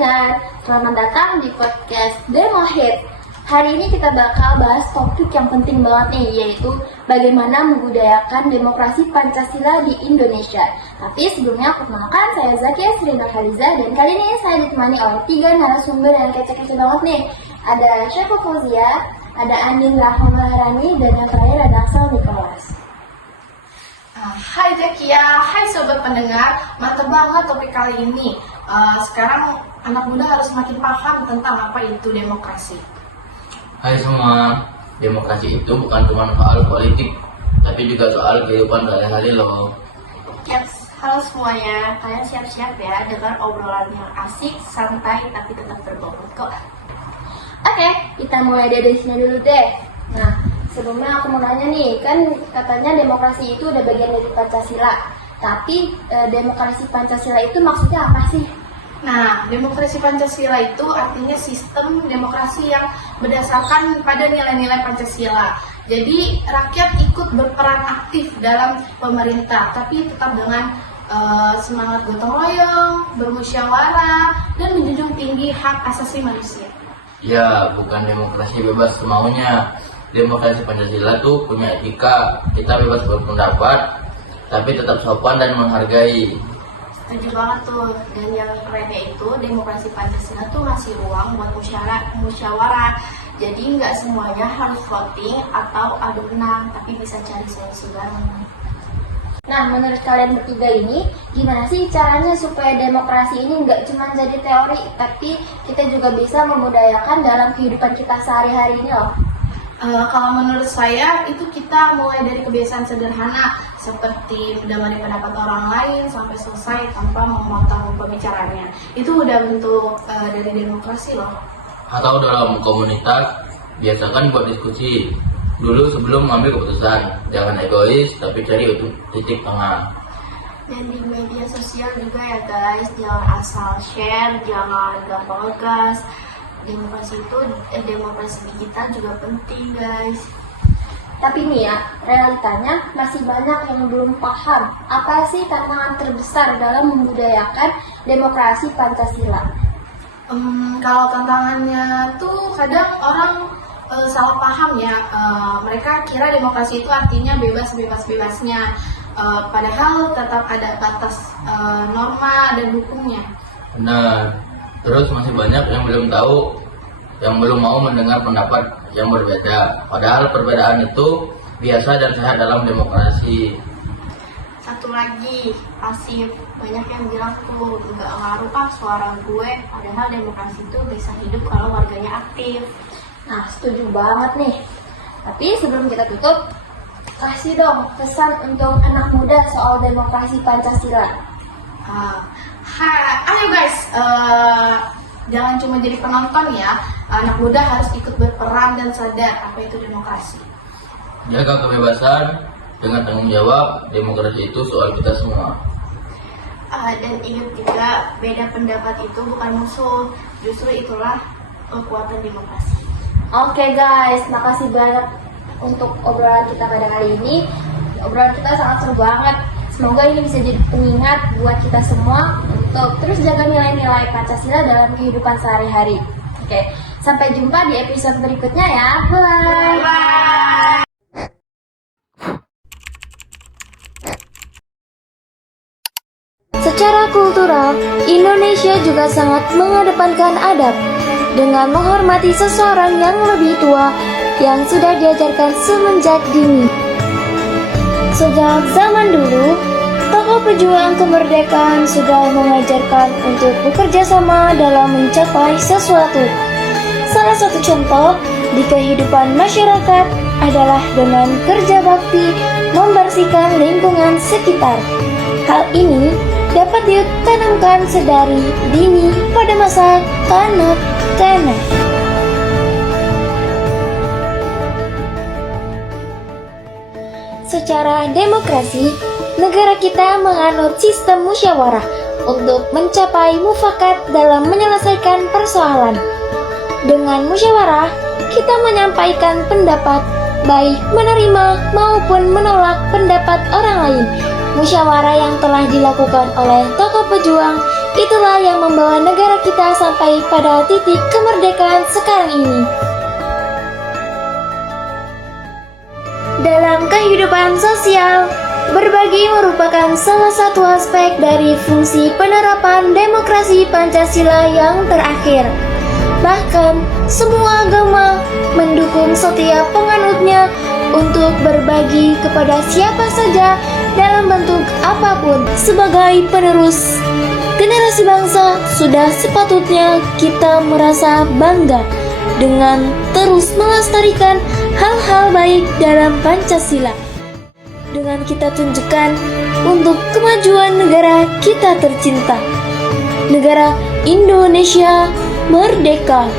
pendengar, selamat datang di podcast Demo Hit. Hari ini kita bakal bahas topik yang penting banget nih, yaitu bagaimana membudayakan demokrasi Pancasila di Indonesia. Tapi sebelumnya aku kenalkan, saya Zakia Sri Nurhaliza, dan kali ini saya ditemani oleh 3 narasumber yang kece-kece banget nih. Ada Syafa Fauzia, ada Andin Rahmaharani, dan yang terakhir ada Axel Nicholas. Hai Zakia, hai sobat pendengar, mantap banget topik kali ini. Sekarang anak muda harus makin paham tentang apa itu demokrasi. Hai semua, demokrasi itu bukan cuma soal politik, tapi juga soal kehidupan sehari-hari loh. Yaps, halo semuanya, kalian siap-siap ya dengar obrolan yang asik, santai, tapi tetap berbobot kok. Oke, kita mulai dari sini dulu deh. Nah, sebelumnya aku mau nanya nih, kan katanya demokrasi itu udah bagian dari Pancasila. Tapi demokrasi Pancasila itu maksudnya apa sih? Nah, demokrasi Pancasila itu artinya sistem demokrasi yang berdasarkan pada nilai-nilai Pancasila. Jadi rakyat ikut berperan aktif dalam pemerintah, tapi tetap dengan semangat gotong royong, bermusyawarah, dan menjunjung tinggi hak asasi manusia. Ya, bukan demokrasi bebas semaunya. Demokrasi Pancasila tuh punya etika, kita bebas berpendapat, tapi tetap sopan dan menghargai. Setuju banget tuh, dan yang kerennya itu demokrasi Pancasila tuh ngasih ruang buat musyawarah. Jadi nggak semuanya harus voting atau adu menang, tapi bisa cari solusi bareng. Nah, menurut kalian bertiga ini, gimana sih caranya supaya demokrasi ini nggak cuma jadi teori, tapi kita juga bisa memudayakan dalam kehidupan kita sehari-hari ini loh? Kalau menurut saya itu kita mulai dari kebiasaan sederhana seperti mendamai pendapat orang lain sampai selesai tanpa memotong pembicaranya. Itu udah bentuk dari demokrasi loh. Atau dalam komunitas, biasakan buat diskusi dulu sebelum mengambil keputusan. Jangan egois, tapi cari titik tengah. Dan di media sosial juga ya guys, jangan asal share, jangan gampang ngegas. Demokrasi digital juga penting guys. Tapi nih ya, realitanya masih banyak yang belum paham apa sih tantangan terbesar dalam membudayakan demokrasi Pancasila. Kalau tantangannya tuh kadang orang salah paham ya. Mereka kira demokrasi itu artinya bebas-bebasnya. Padahal tetap ada batas norma dan hukumnya. Nah, terus masih banyak yang belum tahu, yang belum mau mendengar pendapat yang berbeda. Padahal perbedaan itu biasa dan sehat dalam demokrasi. Satu lagi, pasif. Banyak yang bilang tuh nggak ngaruh suara gue, padahal demokrasi itu bisa hidup kalau warganya aktif. Nah, setuju banget nih. Tapi sebelum kita tutup, kasih dong pesan untuk anak muda soal demokrasi Pancasila. Ayo guys, jangan cuma jadi penonton ya. Anak muda harus ikut berperan dan sadar apa itu demokrasi. Jaga kebebasan dengan tanggung jawab. Demokrasi itu soal kita semua. Dan ingat juga, beda pendapat itu bukan musuh. Justru itulah kekuatan demokrasi. Oke guys, makasih banyak untuk obrolan kita pada kali ini. Obrolan kita sangat seru banget. Semoga ini bisa jadi pengingat buat kita semua untuk terus jaga nilai-nilai Pancasila dalam kehidupan sehari-hari. Oke, sampai jumpa di episode berikutnya ya. Bye. Bye. Secara kultural, Indonesia juga sangat mengedepankan adab dengan menghormati seseorang yang lebih tua yang sudah diajarkan semenjak dini. Sejak zaman dulu, tokoh pejuang kemerdekaan sudah mengajarkan untuk bekerja sama dalam mencapai sesuatu. Salah satu contoh di kehidupan masyarakat adalah dengan kerja bakti membersihkan lingkungan sekitar. Hal ini dapat ditanamkan sedari dini pada masa kanak-kanak. Secara demokrasi, negara kita menganut sistem musyawarah untuk mencapai mufakat dalam menyelesaikan persoalan. Dengan musyawarah, kita menyampaikan pendapat, baik menerima maupun menolak pendapat orang lain. Musyawarah yang telah dilakukan oleh tokoh pejuang Itulah yang membawa negara kita sampai pada titik kemerdekaan sekarang ini. Dalam kehidupan sosial, berbagi merupakan salah satu aspek dari fungsi penerapan demokrasi Pancasila yang terakhir. Bahkan, semua agama mendukung setiap penganutnya untuk berbagi kepada siapa saja dalam bentuk apapun. Sebagai penerus generasi bangsa, sudah sepatutnya kita merasa bangga dengan terus melestarikan hal-hal baik dalam Pancasila. Dengan kita tunjukkan untuk kemajuan negara kita tercinta, negara Indonesia merdeka.